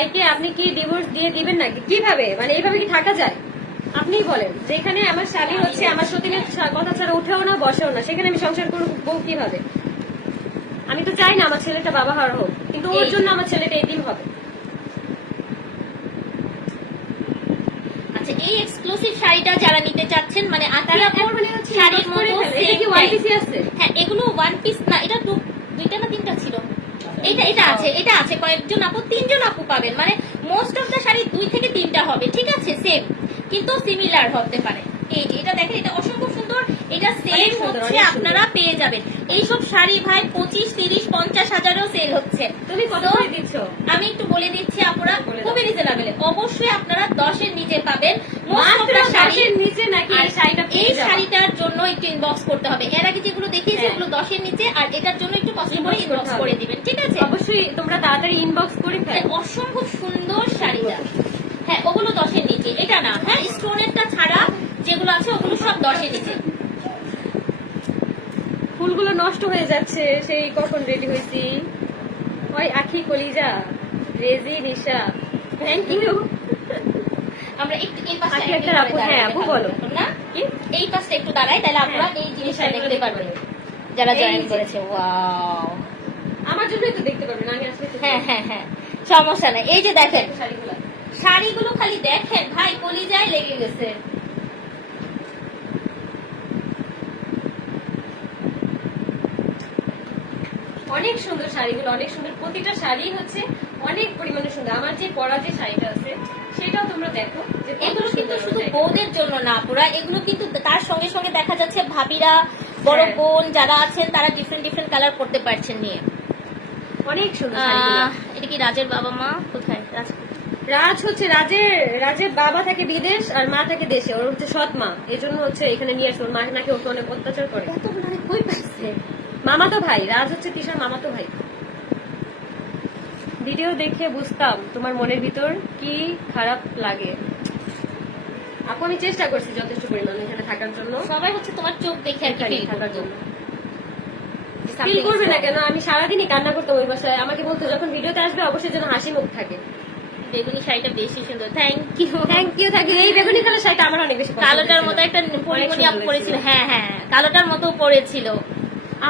ভাইকে আপনি কি ডিভোর্স দিয়ে দিবেন নাকি? কীভাবে? মানে এইভাবে কি থাকা যায়? আপনিই বলেন। যেখানে আমার স্বামী হচ্ছে আমার সতীনের কথা ছাড়া উঠেও না বসেও না সেখানে আমি সংসার করব কীভাবে? আমি তো চাই না আমার ছেলেটা বাবা হওয়ার হোক কিন্তু ওর জন্য আমার ছেলেটা এদিন হবে। আচ্ছা এই এক্সক্লুসিভ শাড়িটা যারা নিতে চাচ্ছেন মানে মানে শাড়ির মতো হ্যাঁ এগুলো ওয়ান পিস না এটা দুইটা না তিনটা ছিল? এটা এটা আছে এটা আছে। কয়েকজন আপু তিনজন আপু পাবেন। মানে মোস্ট অফ দা শাড়ি দুই থেকে তিনটা হবে ঠিক আছে? সেম কিন্তু সিমিলার হতে পারে। এই যে এটা দেখেন এটা অসম্ভব সুন্দর। এটা সুন্দর, হচ্ছে আপনারা পেয়ে যাবেন। এইসব শাড়ি ভাই পঁচিশ তিরিশ পঞ্চাশ হাজারও সেল হচ্ছে। তুমি কত দিচ্ছ? আমি একটু বলে দিচ্ছি আপনারা। খুবই রিজনেবল অবশ্যই আপনারা দশের নিচে পাবেন। মাত্র the শাড়ি নিচে নাকি এই শাড়িটা এই পেয়ে যাব? শাড়িটার জন্য একটু ইনবক্স করতে হবে। এর আগে যেগুলো দেখিয়েছি হ্যাঁ। ওগুলো দশের নিচে আর এটার জন্য একটু কষ্ট করে ইনবক্স করে দিবেন ঠিক আছে? অবশ্যই তোমরা তাড়াতাড়ি ইনবক্স করে ফেলো। অসম্ভব সুন্দর শাড়িটা। হ্যাঁ ওগুলো দশের নিচে এটা না। হ্যাঁ স্টোনেরটা ছাড়া যেগুলো আছে ওগুলো সব দশের নিচে। ফুলগুলো নষ্ট হয়ে যাচ্ছে সেই কখন রেডি হয়েছি? ওই আখি কলিজা রেজি নিশা। থ্যাংক ইউ আমরা একটু এই পাশে একটা আপু, হ্যাঁ, আপু বলো। না? এই পাশে একটু দাঁড়াই তাহলে আপনারা হ্যাঁ, এই জিনিসটা দেখতে পারবেন। যারা জয়েন করেছে ওয়াও আমার জন্যই তো দেখতে পারবেন আমি আসলে হ্যাঁ হ্যাঁ হ্যাঁ। সমস্যা নাই। এই যে দেখেন শাড়িগুলো। শাড়িগুলো খালি দেখেন ভাই কলিজায় লেগে গেছে। অনেক সুন্দর শাড়িগুলো অনেক সুন্দর। প্রতিটা শাড়ি হচ্ছে অনেক পরিমাণে সুন্দর। আমার যে পরা যে শাড়িটা আছে সেটাও তোমরা দেখো এগুলো কিন্তু শুধু। বউদের জন্য না পুরা এগুলো কিন্তু তার সঙ্গে সঙ্গে দেখা যাচ্ছে ভাবিরা বড় হ্যাঁ। বোন যারা আছেন তারা ডিফারেন্ট ডিফারেন্ট কালার করতে পারছেন নিয়ে। অনেক সুন্দর এটা কি রাজের বাবা মা? কোথায়? রাজ? রাজ হচ্ছে রাজের রাজের বাবা থাকে বিদেশ আর মা থাকে দেশে। ওর হচ্ছে সৎ মা। এজন্য হচ্ছে এখানে নিয়ে আসে। ওর মা নাকি ওকে অনেক অত্যাচার করে। এত মামাতো ভাই রাজ হচ্ছে তিশার মামাতো ভাই। ভিডিও দেখে বুঝতাম তোমার মনের ভিতর কি খারাপ লাগে। আপু আমি চেষ্টা করছি যথেষ্ট পরিমাণ এখানে থাকার জন্য। সবাই হচ্ছে তোমার চোখ দেখে আর কি থাকার জন্য। ফিল করবে না কেন? আমি সারাদিনই কান্না করতাম ওই বাসায়। আমাকে বলতো যখন ভিডিওতে আসবে অবশ্যই যেন হাসি মুখ থাকে। বেগুনি শাড়িটা বেশি সুন্দর। Thank you thank you thank you এই বেগুনি কালার শাড়িটা আমার অনেক বেশি কালোটার মতো একটা পরিমণি আপ করেছিল হ্যাঁ হ্যাঁ কালোটার মতো পড়েছিল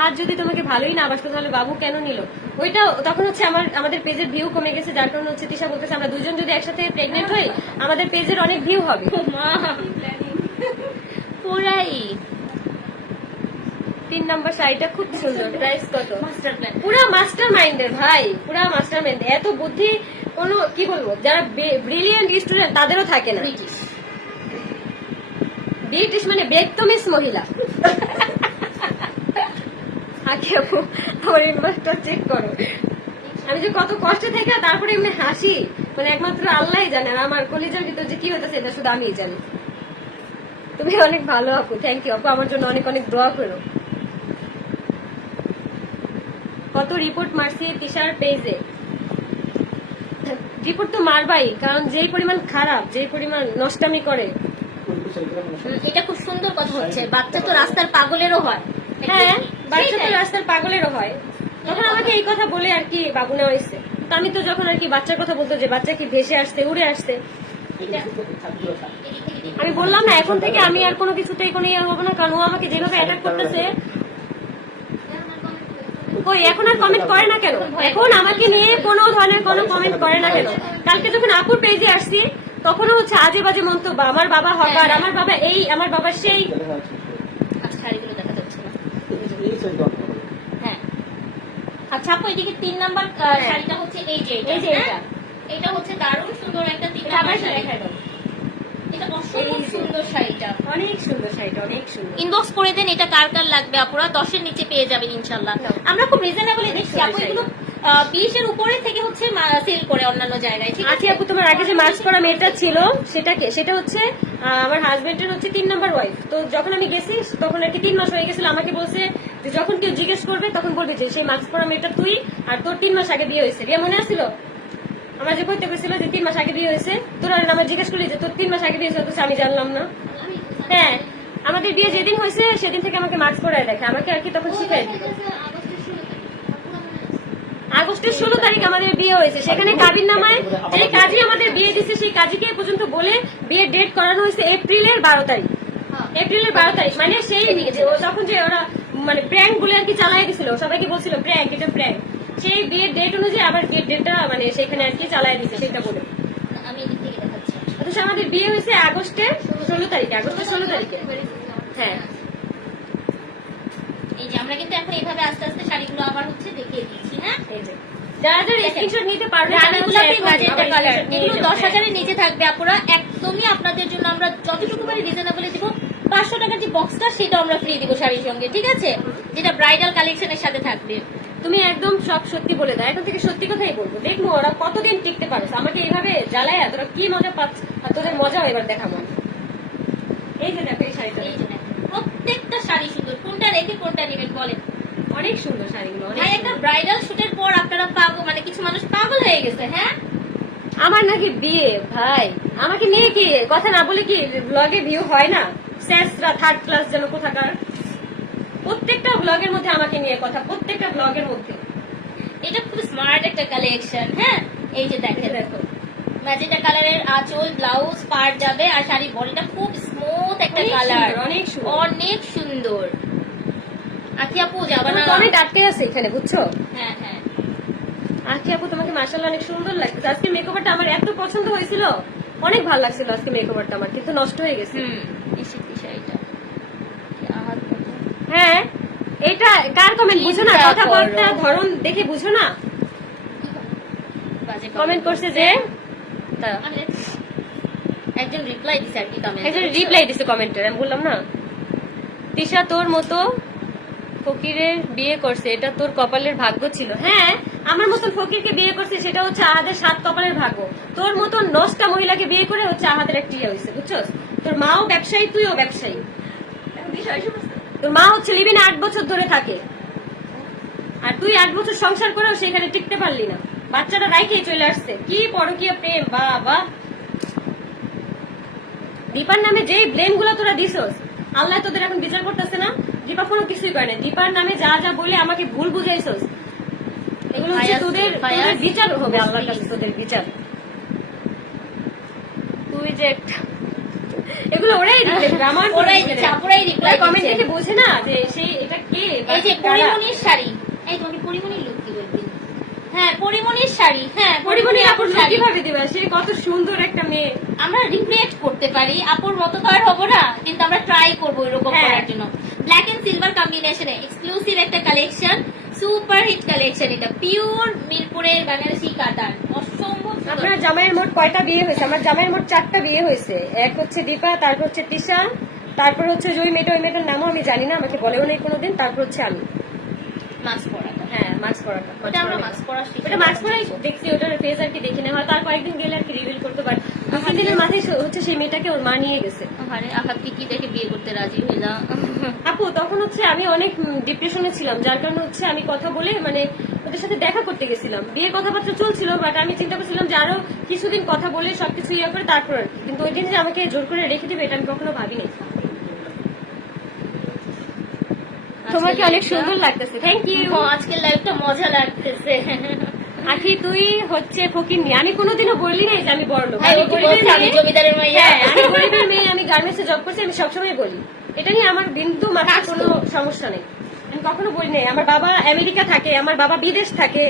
আর যদি তোমাকে ভালোই না বাসতো তাহলে বাবু কেন নিল? ওইটা তখন হচ্ছে আমার আমাদের পেজের ভিউ কমে গেছে যার কারণে হচ্ছে তিশা বলতেছে আমরা দুজন যদি একসাথে প্রেগনেন্ট হই আমাদের পেজের অনেক ভিউ হবে। পুরাই। তিন নম্বর শাড়িটা খুব সুন্দর প্রাইস কত? পুরা মাস্টার মাইন্ডের ভাই পুরা মাস্টার মাইন্ড এত বুদ্ধি কোনো কি বলব যারা ব্রিলিয়েন্ট স্টুডেন্ট তাদেরও থাকে না। ব্রিটিশ মানে বেকতমিস মহিলা। আগে আপু আমার ইনভার্সটা চেক করো। আমি যে কত কষ্টে থেকে তারপরে এমনি হাসি মানে একমাত্র আল্লাহ জানে আর আমার কলিজার ভিতর যে কি হইতেছে এটা শুধু আমিই জানি। তুমি অনেক ভালো আপু থ্যাংক ইউ আপু আমার জন্য অনেক অনেক দোয়া করো। কত রিপোর্ট মারছি তিশার পেজে রিপোর্ট তো মারবাই কারণ যেই পরিমাণ খারাপ যেই পরিমাণ নষ্টামি করে। এটা খুব সুন্দর কথা হচ্ছে বাচ্চা তো রাস্তার পাগলেরও হয়। হ্যাঁ। বাচ্চা রাস্তার পাগলেরও হয়। তখন আমাকে এই কথা বলে আর কি বাবু নেওয়া হয়েছে। তো আমি তো যখন আর কি বাচ্চার কথা বলতো যে বাচ্চা কি ভেসে আসছে, উড়ে আসছে, আমি বললাম না, এখন থেকে আমি আর কোনো কিছুতেই কোনো ইয়ে হব না, কারণ ও আমাকে যেভাবে অ্যাটাক করতেছে, কই, এখন আর কমেন্ট করে না কেন? এখন আমাকে নিয়ে কোনো ধরনের কোনো কমেন্ট করে না কেন? কালকে যখন আপুর পেজে আসছি, তখনও হচ্ছে আজে বাজে মন্তব্য, আমার বাবা হকার আমার বাবা এই, আমার বাবা সেই আচ্ছা শাড়িগুলো দেখা যাচ্ছে না হ্যাঁ। আচ্ছা আপু এদিকে তিন নাম্বার হ্যাঁ। শাড়িটা হচ্ছে এই যে এই যে হ্যাঁ? এটা। হচ্ছে দারুণ সুন্দর একটা তিন নাম্বার শাড়ি। দেখাই দাও। এটা অসম্ভব সুন্দর শাড়িটা। অনেক সুন্দর শাড়িটা অনেক সুন্দর। ইনবক্স করে দেন এটা কার কার লাগবে আপুরা? দশের নিচে পেয়ে যাবেন ইনশাল্লাহ। আমরা খুব রিজনেবল দেখছি আপু এগুলো বিশের উপরে থেকে হচ্ছে সেল করে অন্যান্য জায়গায় ঠিক আচ্ছা আছে? আপু তোমার আগে যে করা মেয়েটা ছিল সেটাকে সেটা হচ্ছে আহ, আমার হাজবেন্ডের হচ্ছে তিন নাম্বার ওয়াইফ তো যখন আমি গেছি তখন আর কি তিন মাস হয়ে গেছিল আমাকে বলছে যে যখন কেউ জিজ্ঞেস করবে তখন বলবি যে সেই মাস্ক করা মেয়েটা তুই আর তোর তিন মাস আগে বিয়ে হয়েছে। রিয়া মনে আসছিল? আমার যে কইতে গেছিল যে তিন মাস আগে বিয়ে হয়েছে। তোরা আমার জিজ্ঞেস করলি যে তোর তিন মাস আগে বিয়ে হয়েছে অথচ আমি জানলাম না। হ্যাঁ আমাদের বিয়ে যেদিন হয়েছে সেদিন থেকে আমাকে মাস্ক করায় দেখে। আমাকে আর কি তখন শিখাই আগস্টের ষোলো তারিখ। আমাদের বিয়ে হয়েছে। সেখানে কাবির নামায় যে কাজী আমাদের বিয়ে দিচ্ছে সেই কাজীকে পর্যন্ত বলে বিয়ের ডেট করানো হয়েছে? এপ্রিলের বারো তারিখ। এপ্রিলের বারো তারিখ। মানে সেই যে ও তখন যে ওরা মানে প্র্যাঙ্ক বলে আর কি চালাই দিছিল। সবাইকে বলছিল প্র্যাঙ্ক এটা প্র্যাঙ্ক সেই বিয়ের ডেট অনুযায়ী আবার বিয়ের ডেটটা মানে সেখানে আর কি চালাই দিচ্ছে সেটা বলে। আমি এদিক থেকে দেখাচ্ছি। অথচ আমাদের বিয়ে হয়েছে আগস্টের ষোলো তারিখে আগস্টের ষোলো তারিখে। হ্যাঁ। এই যে আমরা কিন্তু এখন এইভাবে আস্তে আস্তে শাড়িগুলো আবার হচ্ছে দেখিয়ে দিচ্ছি হ্যাঁ? এই যে। যারা যারা স্ক্রিনশট নিতে পারবে এগুলো দশ হাজারের নিচে থাকবে আপুরা। একদমই আপনাদের জন্য আমরা যতটুকু পারি রিজনেবলে দিব। পাঁচশো টাকার যে বক্সটা সেটা আমরা ফ্রি দিব শাড়ির সঙ্গে ঠিক আছে? যেটা ব্রাইডাল কালেকশনের সাথে থাকবে। তুমি একদম সব সত্যি বলে দাও। এখন থেকে সত্যি কথাই বলব। দেখব ওরা কতদিন টিকতে পারছে আমাকে এইভাবে জ্বালায় তোরা কি মজা পাচ্ছে। আর তোদের মজাও এবার দেখাবো এই যে দেখো এই শাড়িটা। প্রত্যেকটা শাড়ি সুন্দর। কোনটা রেখে কোনটা নেবেন বলেন? অনেক সুন্দর শাড়িগুলো ভাই একটা ব্রাইডাল শুটের পর আপনারা পাগল মানে কিছু মানুষ পাগল হয়ে গেছে হ্যাঁ? আমার নাকি বিয়ে ভাই। আমাকে নিয়ে কি কথা না বলে কি ব্লগে ভিউ হয় না? স্যাসরা থার্ড ক্লাস যেন কোথাকার। প্রত্যেকটা ব্লগের মধ্যে আমাকে নিয়ে কথা প্রত্যেকটা ব্লগের মধ্যে। এটা খুব স্মার্ট একটা কালেকশন হ্যাঁ? এই যে দেখেন। দেখো। ম্যাজেন্টা কালারের আঁচল ব্লাউজ পার যাবে আর শাড়ির বডিটা খুব স্মুথ একটা অনেক কালার সুন্দর, অনেক সুন্দর। অনেক সুন্দর। আখি আপু যাবে না? কমেন্ট আটকে আছে এখানে বুঝছ? হ্যাঁ হ্যাঁ। আখি আপু তোমাকে মার্শাল অনেক সুন্দর লাগছে আজকে মেকওভারটা আমার এত পছন্দ হয়েছিল। অনেক ভালো লাগছিল আজকে মেকওভারটা আমার কিন্তু নষ্ট হয়ে গেছে হুম এই শীতের শাড়িটা কি আহাত কত। হ্যাঁ এটা কার কমেন্ট বুঝো না? চিন্তা কথা বলতে ধরন দেখে বুঝো না? কমেন্ট করছে যে একজন রিপ্লাই দিছে আর কি কমেন্ট একজন রিপ্লাই দিছে কমেন্টে আমি বললাম না। তিশা তোর মতো ফকিরের বিয়ে করছে এটা তোর কপালের ভাগ্য ছিল। হ্যাঁ আমার মতন ফকিরকে বিয়ে করছে সেটা হচ্ছে আহাদের সাত কপালের ভাগ্য। তোর মতন নষ্টা মহিলাকে বিয়ে করে হচ্ছে আহাদের একটা ইয়ে হয়েছে বুঝছস? তোর মাও ব্যবসায়ী তুইও ব্যবসায়ী। তোর মা হচ্ছে লিভিন আট বছর ধরে থাকে। আর তুই আট বছর সংসার করেও সেখানে টিকতে পারলি না। বাচ্চাটা রাইখেই চলে আসছে। কি পরকীয় প্রেম বাবা। দীপার নামে যেই ব্লেমগুলো তোরা দিছস আল্লাহ তোদের এখন বিচার করতেছে না? দীপা কোনো কিছুই করে না। দীপার নামে যা যা বলে আমাকে ভুল বুঝাইছস এগুলো হচ্ছে তোদের তোদের বিচার হবে আল্লাহর কাছে তোদের বিচার। তুই যে একটা এগুলো ওরাই আমার ওরাই আপুরাই reply কমেন্ট দেখে বোঝে না যে সেই এটা কে এই যে পরিমণির শাড়ি। এই তোমাকে পরিমণির লুক দিব একদিন। হ্যাঁ পরিমণির শাড়ি। হ্যাঁ পরিমণি আপুর শাড়ি। কীভাবে দিবে? সে কত সুন্দর একটা মেয়ে। আমরা রিক্রিয়েট করতে পারি। আপুর মতো তো আর হব না কিন্তু আমরা ট্রাই করব এরকম হ্যাঁ। করার জন্য। ব্ল্যাক এন্ড সিলভার কম্বিনেশনে এক্সক্লুসিভ একটা কালেকশন সুপার হিট কালেকশন এটা পিওর মিরপুরের বানারসি কাতান। আপনার জামাইয়ের মোট কয়টা বিয়ে হয়েছে? আমার জামাইয়ের মোট চারটা বিয়ে হয়েছে। এক হচ্ছে দীপা তারপর হচ্ছে তিশা তারপর হচ্ছে ওই মেয়েটা ওই মেয়েটার নামও আমি জানি না আমাকে বলেও নেই কোনোদিন। তারপর হচ্ছে আমি। মাস্ক পরাটা হ্যাঁ মাস্ক পরাটা ওটা আমরা মাস্ক পরা শিখে ওটা মাস্ক পরাই দেখছি ওটার ফেস আর কি দেখি না। হয়তো আর কয়েকদিন গেলে আর কি রিভিল করতে পারি। দু তিন দিনের মাথায় হচ্ছে সেই মেয়েটাকে ওর মা নিয়ে গেছে। আরে কি দেখে বিয়ে করতে রাজি আপু তখন হচ্ছে আমি অনেক ডিপ্রেশনে ছিলাম। যার কারণে হচ্ছে আমি কথা বলে মানে ওদের সাথে দেখা করতে গেছিলাম। বিয়ে কথাবার্তা চলছিল বাট আমি চিন্তা করছিলাম যে আরও কিছুদিন কথা বলে সবকিছু ইয়ে করে তারপর। কিন্তু ওই দিন যে আমাকে জোর করে রেখে দিবে এটা আমি কখনো ভাবিনি। তোমাকে অনেক সুন্দর লাগতেছে। থ্যাংক ইউ আজকের লাইফটা মজা লাগতেছে। আখি তুই হচ্ছে ফকির নি। আমি কোনোদিনও বললি নাই যে আমি বড় লোক। হ্যাঁ, আমি মেয়ে। জমিদারের? হ্যাঁ, আমি গরিবের মেয়ে আমি গার্মেন্টসে জব করছি আমি সবসময় বলি। এটা নিয়ে আমার বিন্দু মাত্র কোনো সমস্যা নেই। আমি কখনো বলি নাই। আমার বাবা আমেরিকা থাকে আমার বাবা বিদেশ থাকে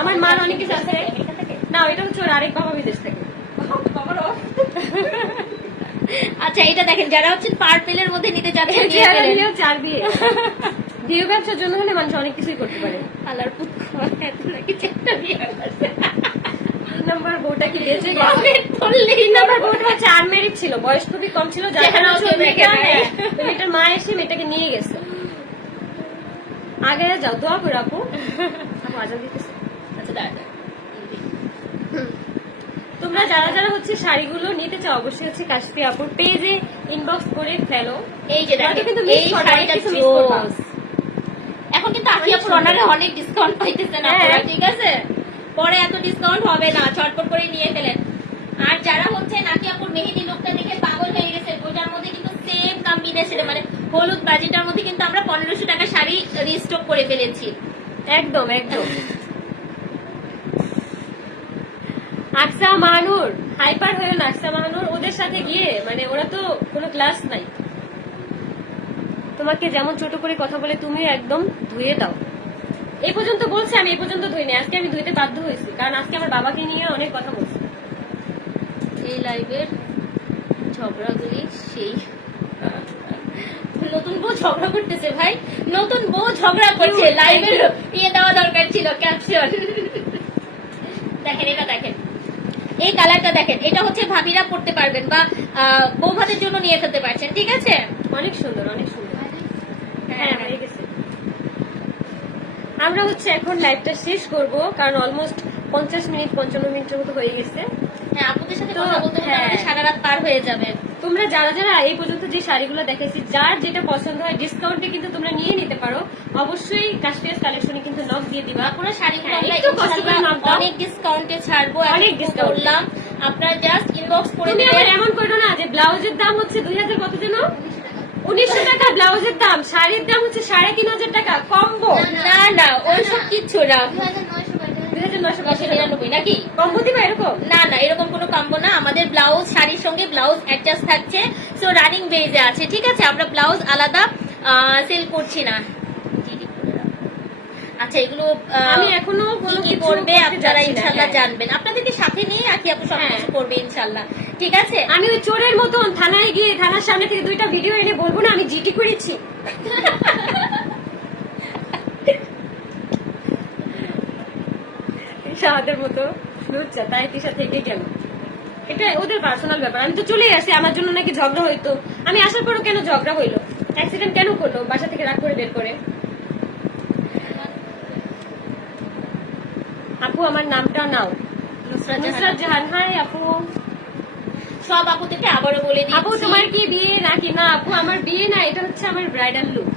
আমার মার অনেক কিছু আছে। না এটা হচ্ছে আরেক বাবা বিদেশ থাকে। আচ্ছা এটা দেখেন যারা হচ্ছে পার্পেলের মধ্যে নিতে। নিয়েও চার বিয়ে। বিয়ে ব্যবসার জন্য হলে মানুষ অনেক কিছুই করতে পারে। আল্লাহর পুত্র এত নাকি চারটা বিয়ে করছে। নম্বর বউটা কি বেঁচে গেছে? তিন নম্বর বউটা হচ্ছে আনমেরিড ছিল বয়স খুবই কম ছিল যার কারণে মেয়েটার মা এসে মেয়েটাকে নিয়ে গেছে। আগে যাও দোয়া করে আজান আচ্ছা দাঁড়া তোমরা যারা যারা হচ্ছে শাড়িগুলো নিতে চাও অবশ্যই হচ্ছে কাশতি আপুর পেজে ইনবক্স করে ফেলো। এই যে দেখেন কিন্তু এই শাড়িটা এখন কিন্তু অনেক আপুর অনারে অনেক ডিসকাউন্ট পাইতেছে না হ্যাঁ। আপনারা, ঠিক আছে? পরে এত ডিসকাউন্ট হবে না ছটপট করে নিয়ে ফেলেন। আর যারা হচ্ছে নাকি আপুর মেহেদি লোকটা দেখে পাগল হয়ে গেছে ওইটার মধ্যে কিন্তু সেম কম্বিনেশনে মানে হলুদ বাজিটার মধ্যে কিন্তু আমরা পনেরোশো টাকা শাড়ি রিস্টক করে ফেলেছি। একদম একদম। আকসা হাইপার হয়ে আকসা ওদের সাথে গিয়ে মানে ওরা তো কোনো ক্লাস নাই। তোমাকে যেমন ছোট করে কথা বলে তুমি একদম ধুয়ে দাও। এই পর্যন্ত বলছে আমি এই পর্যন্ত ধুইনি। আজকে আমি ধুইতে বাধ্য হয়েছি, কারণ আজকে আমার বাবাকে নিয়ে অনেক কথা বলছি। এই লাইভের ঝগড়াগুলি সেই নতুন বউ ঝগড়া করতেছে ভাই। নতুন বউ ঝগড়া করছে। লাইভের ইয়ে দেওয়া দরকার ছিল ক্যাপশন দেখেন এটা দেখেন। এই কালারটা দেখেন। এটা হচ্ছে ভাবিরা পড়তে পারবেন বা বৌভাতের জন্য নিয়ে ফেলতে পারছেন ঠিক আছে? অনেক সুন্দর অনেক সুন্দর। হ্যাঁ, হ্যাঁ হয়ে। আমরা হচ্ছে এখন লাইভটা শেষ করব কারণ অলমোস্ট পঞ্চাশ মিনিট পঞ্চান্ন মিনিটের মতো হয়ে গেছে। হ্যাঁ আপুদের সাথে কথা বলতে। সারা রাত পার হয়ে যাবে। তোমরা যারা যারা এই পর্যন্ত যে শাড়িগুলো দেখাইছি যার যেটা পছন্দ হয় ডিসকাউন্টে কিন্তু তোমরা নিয়ে নিতে পারো। অবশ্যই কাশ্মীর কালেকশনে কিন্তু নক দিয়ে দিবা। আপনারা শাড়িগুলো হ্যাঁ, একটু কষ্ট করে ইনশাআল্লাহ দাও। অনেক ডিসকাউন্টে ছাড়বো অনেক ডিসকাউন্ট করলাম আপনারা জাস্ট ইনবক্স করে তুমি আবার এমন করো না যে ব্লাউজের দাম হচ্ছে দুই হাজার কত যেন? উনিশশো টাকা ব্লাউজের দাম। শাড়ির দাম হচ্ছে সাড়ে তিন হাজার টাকা। কম্বো। না না ওইসব কিচ্ছু না দুই হাজার নশো নশো নিরানব্বই নাকি? কম্বো দিবা এরকম? না না এরকম কোনো কম্বো না। আমাদের ব্লাউজ শাড়ির সঙ্গে ব্লাউজ অ্যাডজাস্ট থাকছে। সো রানিং বেজে আছে। ঠিক আছে আমরা ব্লাউজ আলাদা সেল করছি না। আচ্ছা এগুলো আমি এখনও কি কোনো কি করবে আপনারা হ্যাঁ। জানবেন। আপনাদেরকে সাথে নিয়ে আখি আপু সব হ্যাঁ। কিছু করবে ইনশাল্লাহ। ঠিক আছে? আমি ওই চোরের মতন থানায় গিয়ে থানার সামনে থেকে দুইটা ভিডিও এনে বলব না আমি জিটি করেছি। সাহাদের মতো লুচ্চা তাই তিশা থেকে কেন এটা ওদের পার্সোনাল ব্যাপার। আমি তো চলেই আসি আমার জন্য নাকি ঝগড়া হইতো। আমি আসার পরও কেন ঝগড়া হইল? অ্যাক্সিডেন্ট কেন করল? বাসা থেকে রাগ করে বের করে। আপু আমার নামটা নাও। নুসরাত জাহান। হাই আপু। সব আপুদেরকে আবারও বলে আপু তোমার কি বিয়ে নাকি? না আপু আমার বিয়ে না এটা হচ্ছে আমার ব্রাইডাল লুক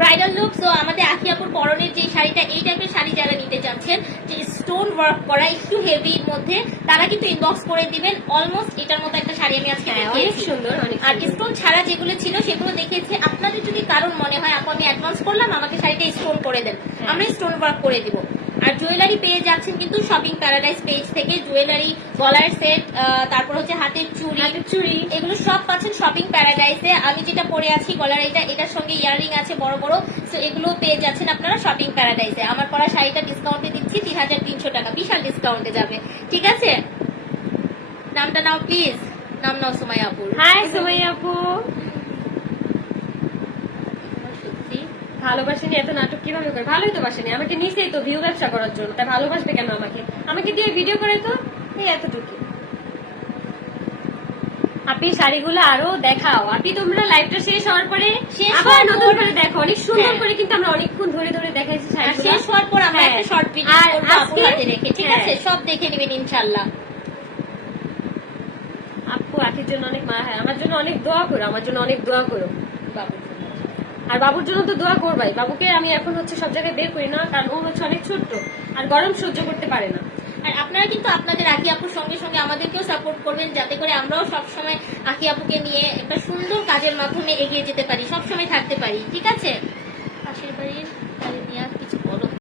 ব্রাইডাল লুক তো আমাদের আখি আপুর পরনের যে শাড়িটা এই টাইপের শাড়ি যারা নিতে চাচ্ছেন যে স্টোন ওয়ার্ক করা একটু হেভির মধ্যে তারা কিন্তু ইনবক্স করে দিবেন। অলমোস্ট এটার মতো একটা শাড়ি আমি আজকে হ্যাঁ অনেক সুন্দর আর স্টোন ছাড়া যেগুলো ছিল সেগুলো দেখেছি। আপনাদের যদি কারণ মনে হয় আপু আমি অ্যাডভান্স করলাম আমাকে শাড়িটা স্টোন করে দেন। হ্যাঁ। আমরা স্টোন ওয়ার্ক করে দিব। আর জুয়েলারি পেয়ে যাচ্ছেন কিন্তু শপিং প্যারাডাইস পেজ থেকে জুয়েলারি গলার সেট তারপর হচ্ছে হাতের চুড়ি হাতের চুড়ি। এগুলো সব পাচ্ছেন শপিং প্যারাডাইসে আমি যেটা পরে আছি গলার এটা এটার সঙ্গে ইয়াররিং আছে বড় বড়। তো এগুলো পেয়ে যাচ্ছেন আপনারা শপিং প্যারাডাইসে আমার পরা শাড়িটা ডিসকাউন্টে দিচ্ছি তিন হাজার তিনশো টাকা। বিশাল ডিসকাউন্টে যাবে। ঠিক আছে? নামটা নাও প্লিজ নাম নাও সুমাই আপুর। হাই সুমাইয়া আপু সত্যি ভালোবাসেনি এত নাটক কীভাবে করে? ভালোই তো বাসেনি। আমাকে নিচেই তো ভিউ ব্যবসা করার জন্য। তাই ভালোবাসবে কেন আমাকে? আমাকে দিয়ে ভিডিও করে তো? এই এতটুকু আপনি শাড়িগুলো আরও দেখাও। আপনি তোমরা লাইভটা শেষ হওয়ার পরে আবার নতুন করে দেখো। অনেক সুন্দর হ্যাঁ। করে কিন্তু আমরা অনেকক্ষণ ধরে ধরে দেখাইছি শাড়িগুলো। শেষ হওয়ার পর আমরা হ্যাঁ। একটা শর্ট ভিডিও করব আপুর হাতে রেখে। ঠিক হ্যাঁ। আছে? সব দেখে নেবেন ইনশাল্লাহ আপু আখির জন্য অনেক মা হয় আমার জন্য অনেক দোয়া করো আমার জন্য অনেক দোয়া করো। বাবু। আর বাবুর জন্য তো দোয়া করবাই। বাবুকে আমি এখন হচ্ছে সব জায়গায় বের করি না, কারণ ও হচ্ছে অনেক ছোট্ট আর গরম সহ্য করতে পারে না। আর আপনারা কিন্তু আপনাদের আকি আপুর সঙ্গে সঙ্গে আমাদেরকেও সাপোর্ট করবেন, যাতে করে আমরাও সবসময় আকি আপুকে নিয়ে একটা সুন্দর কাজের মাধ্যমে এগিয়ে যেতে পারি, সবসময় থাকতে পারি, ঠিক আছে?